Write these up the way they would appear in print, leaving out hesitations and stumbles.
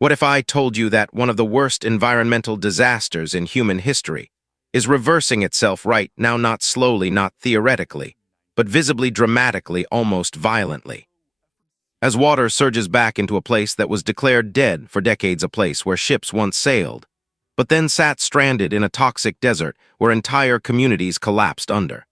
What if I told you that one of the worst environmental disasters in human history is reversing itself right now, not slowly, not theoretically, but visibly, dramatically, almost violently? As water surges back into a place that was declared dead for decades, a place where ships once sailed, but then sat stranded in a toxic desert where entire communities collapsed under.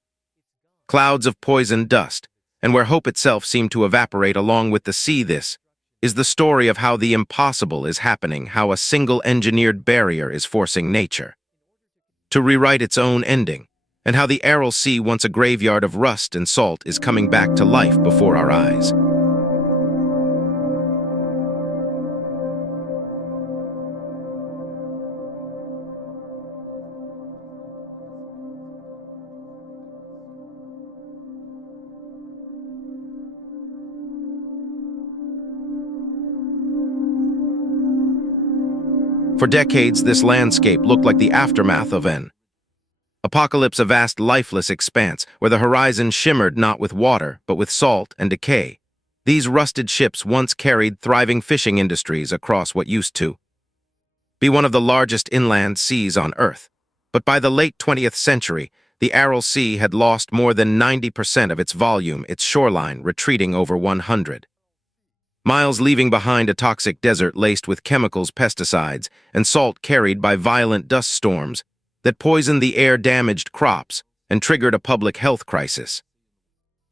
Clouds of poisoned dust, and where hope itself seemed to evaporate along with the sea. This is the story of how the impossible is happening, how a single engineered barrier is forcing nature to rewrite its own ending, and how the Aral Sea, once a graveyard of rust and salt, is coming back to life before our eyes. For decades, this landscape looked like the aftermath of an apocalypse, a vast, lifeless expanse where the horizon shimmered not with water, but with salt and decay. These rusted ships once carried thriving fishing industries across what used to be one of the largest inland seas on Earth. But by the late 20th century, the Aral Sea had lost more than 90% of its volume, its shoreline retreating over 100 miles, leaving behind a toxic desert laced with chemicals, pesticides, and salt carried by violent dust storms that poisoned the air, damaged crops, and triggered a public health crisis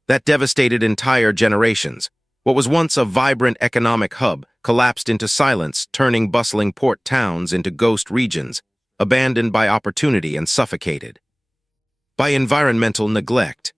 that devastated entire generations. What was once a vibrant economic hub collapsed into silence, turning bustling port towns into ghost regions, abandoned by opportunity and suffocated by environmental neglect.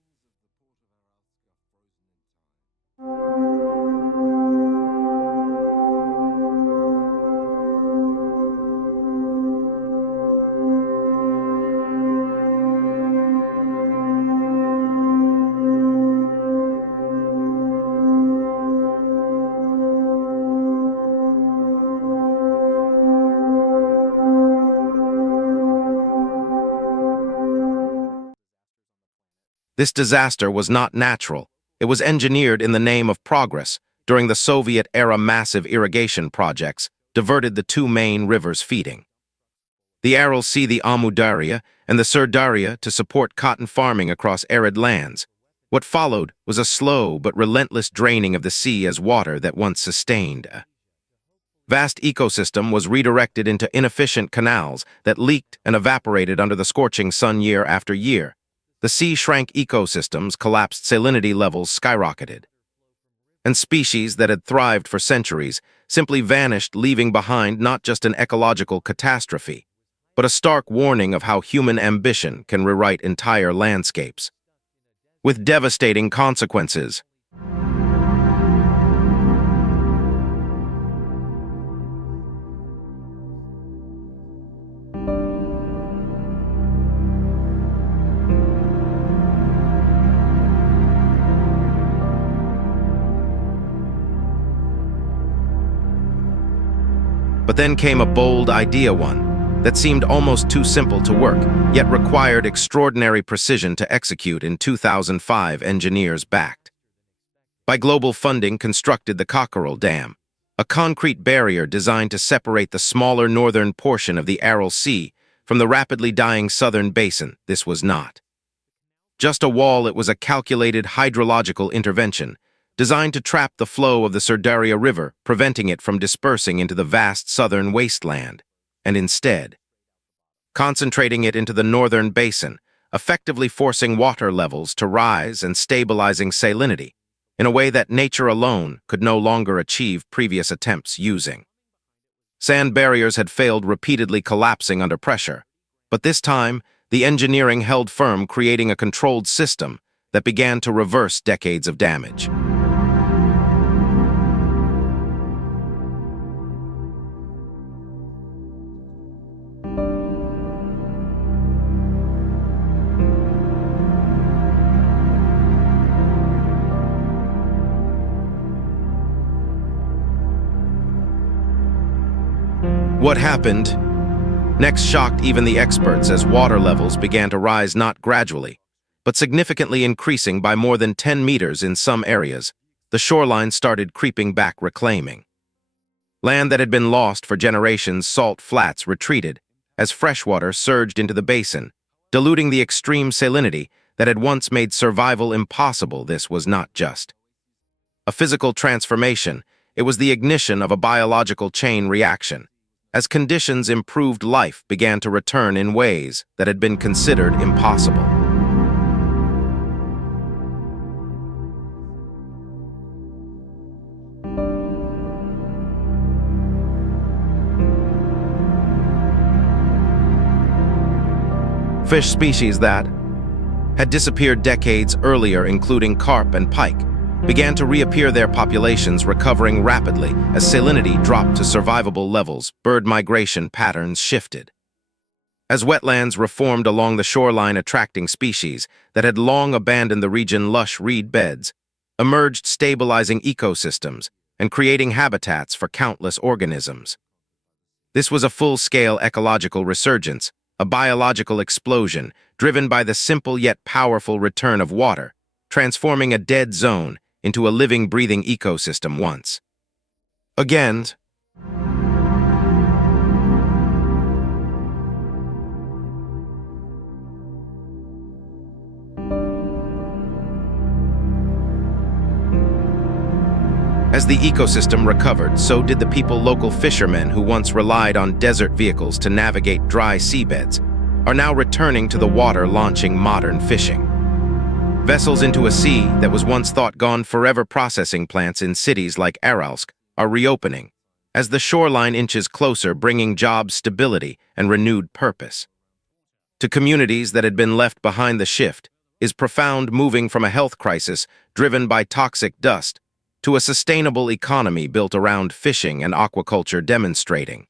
This disaster was not natural. It was engineered in the name of progress. During the Soviet-era, massive irrigation projects diverted the two main rivers feeding the Aral Sea, the Amu Darya, and the Sur Darya, to support cotton farming across arid lands. What followed was a slow but relentless draining of the sea as water that once sustained a vast ecosystem was redirected into inefficient canals that leaked and evaporated under the scorching sun year after year. The sea shrank, ecosystems collapsed, salinity levels skyrocketed, and species that had thrived for centuries simply vanished, leaving behind not just an ecological catastrophe, but a stark warning of how human ambition can rewrite entire landscapes, with devastating consequences. But then came a bold idea, one that seemed almost too simple to work, yet required extraordinary precision to execute. In 2005, engineers backed by global funding constructed the Kokaral Dam, a concrete barrier designed to separate the smaller northern portion of the Aral Sea from the rapidly dying southern basin. This was not just a wall, it was a calculated hydrological intervention designed to trap the flow of the Sur Darya River, preventing it from dispersing into the vast southern wasteland, and instead concentrating it into the northern basin, effectively forcing water levels to rise and stabilizing salinity in a way that nature alone could no longer achieve. Previous attempts using sand barriers had failed, repeatedly collapsing under pressure, but this time the engineering held firm, creating a controlled system that began to reverse decades of damage. What happened next shocked even the experts as water levels began to rise, not gradually, but significantly, increasing by more than 10 meters in some areas. The shoreline started creeping back, reclaiming Land that had been lost for generations, salt flats retreated as freshwater surged into the basin, diluting the extreme salinity that had once made survival impossible. This was not just a physical transformation, it was the ignition of a biological chain reaction. As conditions improved, life began to return in ways that had been considered impossible. Fish species that had disappeared decades earlier, including carp and pike, began to reappear, their populations recovering rapidly as salinity dropped to survivable levels. Bird migration patterns shifted as wetlands reformed along the shoreline, attracting species that had long abandoned the region. Lush reed beds emerged, stabilizing ecosystems and creating habitats for countless organisms. This was a full-scale ecological resurgence, a biological explosion driven by the simple yet powerful return of water, transforming a dead zone into a living, breathing ecosystem once again. As the ecosystem recovered, so did the people. Local fishermen who once relied on desert vehicles to navigate dry seabeds are now returning to the water, launching modern fishing vessels into a sea that was once thought gone forever. Processing plants in cities like Aral Sea are reopening as the shoreline inches closer, bringing jobs, stability, and renewed purpose to communities that had been left behind. The shift is profound, moving from a health crisis driven by toxic dust to a sustainable economy built around fishing and aquaculture, demonstrating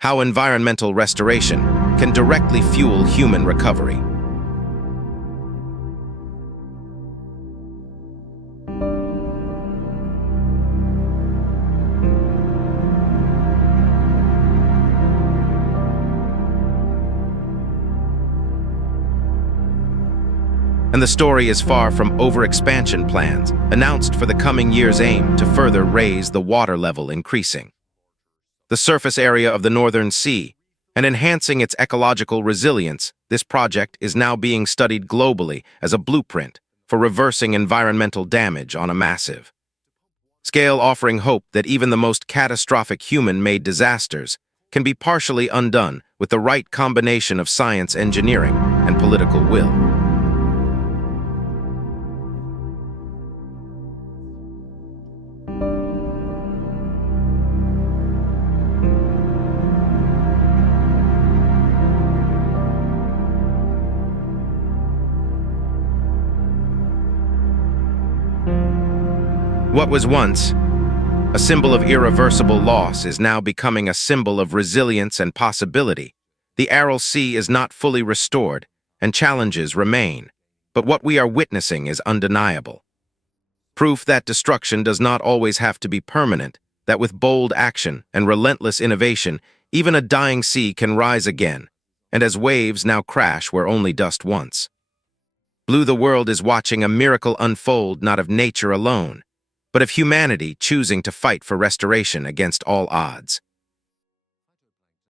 how environmental restoration can directly fuel human recovery. And the story is far from overexpansion. Plans announced for the coming years aim to further raise the water level, increasing the surface area of the Northern Sea and enhancing its ecological resilience. This project is now being studied globally as a blueprint for reversing environmental damage on a massive scale, offering hope that even the most catastrophic human-made disasters can be partially undone with the right combination of science, engineering, and political will. What was once a symbol of irreversible loss is now becoming a symbol of resilience and possibility. The Aral Sea is not fully restored, and challenges remain, but what we are witnessing is undeniable. Proof that destruction does not always have to be permanent, that with bold action and relentless innovation, even a dying sea can rise again, and as waves now crash where only dust once blew. The world is watching a miracle unfold, not of nature alone, but of humanity choosing to fight for restoration against all odds.